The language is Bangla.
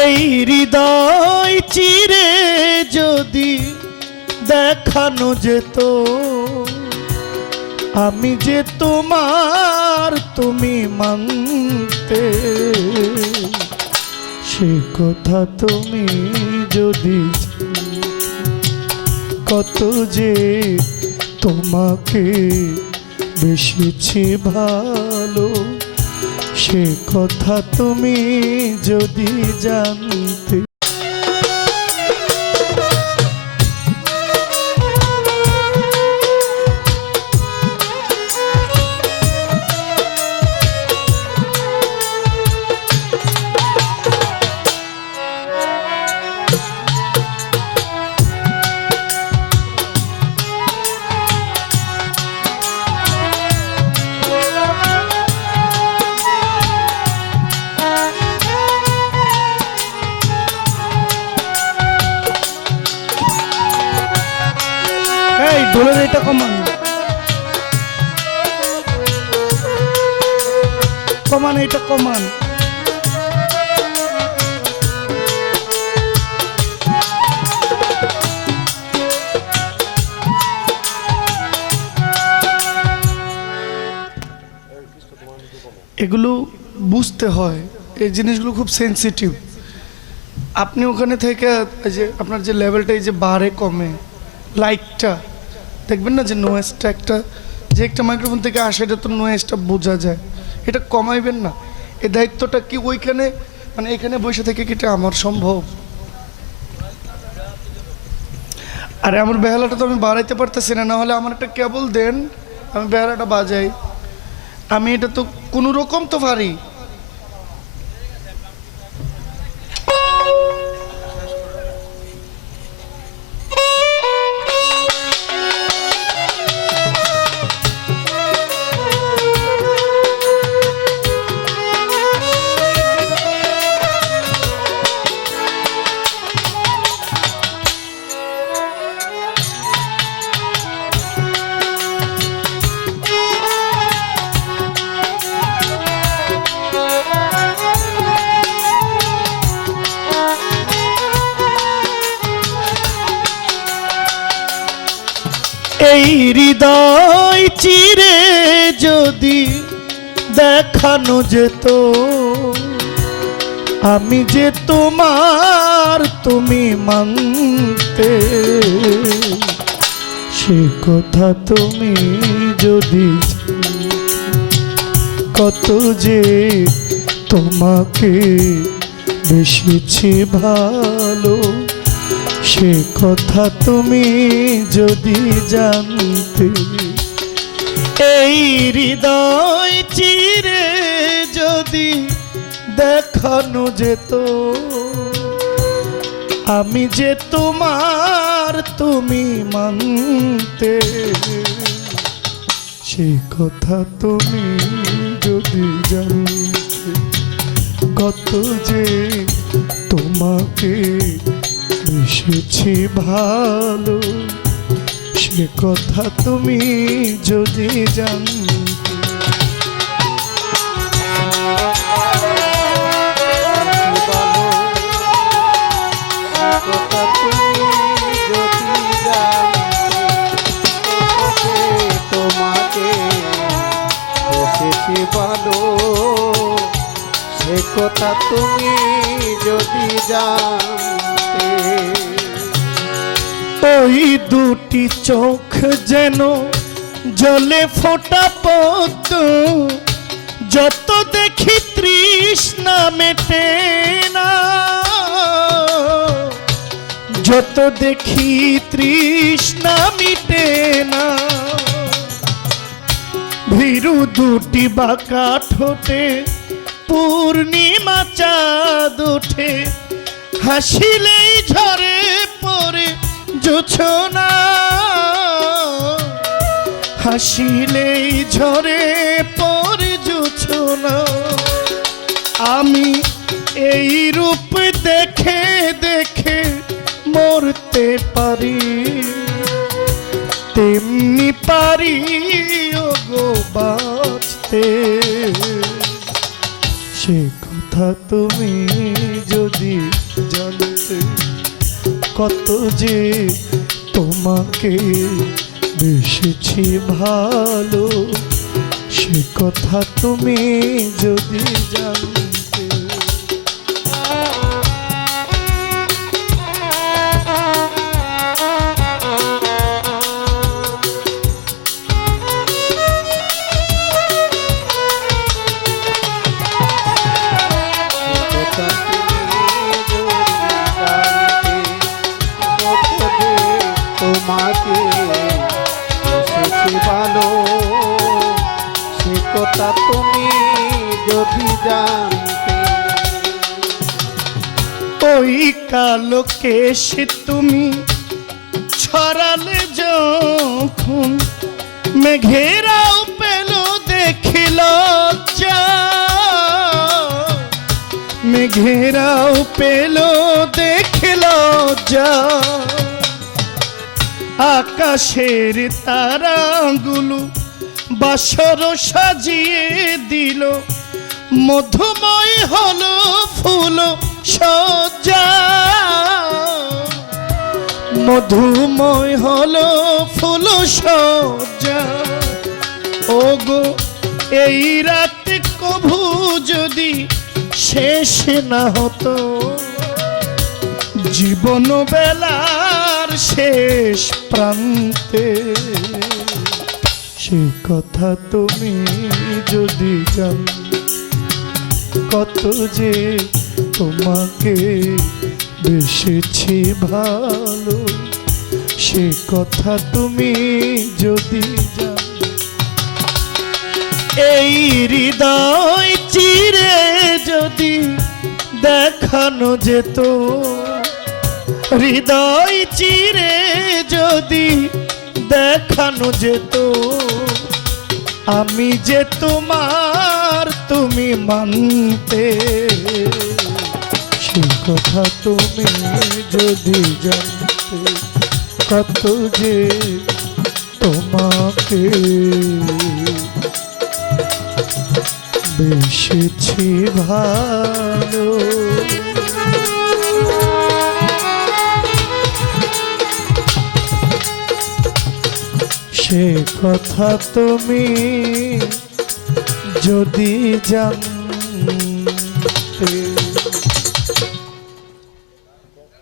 এই হৃদয় চিরে যদি দেখানো যেত আমি যে তোমার তুমি মানতে, সে কথা তুমি যদি কত যে তোমাকে বেশিছি ভালো, সে কথা তুমি যদি জানতে। ঢোলের এটা কমান কমান, এটা কমান। এগুলো বুঝতে হয়, এই জিনিসগুলো খুব সেন্সিটিভ। আপনি ওখানে থেকে যে আপনার যে লেভেলটা এই যে বাড়ে কমে, লাইটটা দেখবেন না যে নয়েজটা একটা যে একটা মাইক্রোফোন থেকে আসে, এটা তো নয়েজটা বোঝা যায়, এটা কমাইবেন না। এই দায়িত্বটা কি ওইখানে মানে এখানে বসে থেকে কি এটা আমার সম্ভব? আরে আমার বেহালাটা তো আমি বাড়াইতে পারতেছি না, হলে আমার একটা কেবল দেন, আমি বেহালাটা বাজাই। আমি এটা তো কোনো রকম তো পারি। এই হৃদয় চিরে যদি দেখানো যেত আমি যে তোমার তুমি মানতে, সে কথা তুমি যদি কত যে তোমাকে বেশিছি ভালো, সে কথা তুমি যদি জানতে। এই হৃদয় চিরে যদি দেখানো যেত আমি যে তোমার তুমি মানতে, সে কথা তুমি যদি জানতে। কত যে তোমাকে বেশিছি ভালো, সে কথা তুমি যদি জানতে। সে কথা তুমি যদি জানতে। ওই দুটি চোখ যেন জলে ফোঁটা পদ্ম, যত দেখি তৃষ্ণা মেটে না, যত দেখি তৃষ্ণা মিটে না। ভীরু দুটি বাঁকা ঠোঁটে পূর্ণিমা চাঁদ ওঠে, হাসিলেই ঝরে পড়ে জোছনা, হাসিলেই ঝরে পড়ে জোছনা। আমি এই রূপ দেখে দেখে মরতে পারি, তেমনি পারি ওগো বাঁচতে। সে কথা তুমি যদি কত যে তোমাকে বেসেছি ভালো, সে কথা তুমি যদি জানতে। তোমাকে এসেছি ভালো, সে কথা তুমি যদি জানতে। ওই কালো কেশে তুমি ছড়ালে যখন, মেঘেরাও পেল দেখিল যা, মেঘেরাও পেল দেখিল যা, আকাশের তারাগুলো বাসর সাজিয়ে দিল, মধুময় হলো ফুল সজ্জা, মধুময় হলো ফুল সজ্জা। ওগো এই রাত কভু যদি শেষ না হতো, জীবন বেলার শেষ প্রান্তে, সে কথা তুমি যদি জানতে। কত যে তোমাকে বেসেছি ভালো, সে কথা তুমি যদি জানতে। এই হৃদয় চিরে যদি দেখানো যেত, হৃদয় চিরে যদি দেখানো যেত, আমি যে তোমার তুমি মানতে, সে কথা তুমি যদি জানতে। কত যে তোমাকে বেসেছি ভালো, সে কথা তুমি যদি জানতে।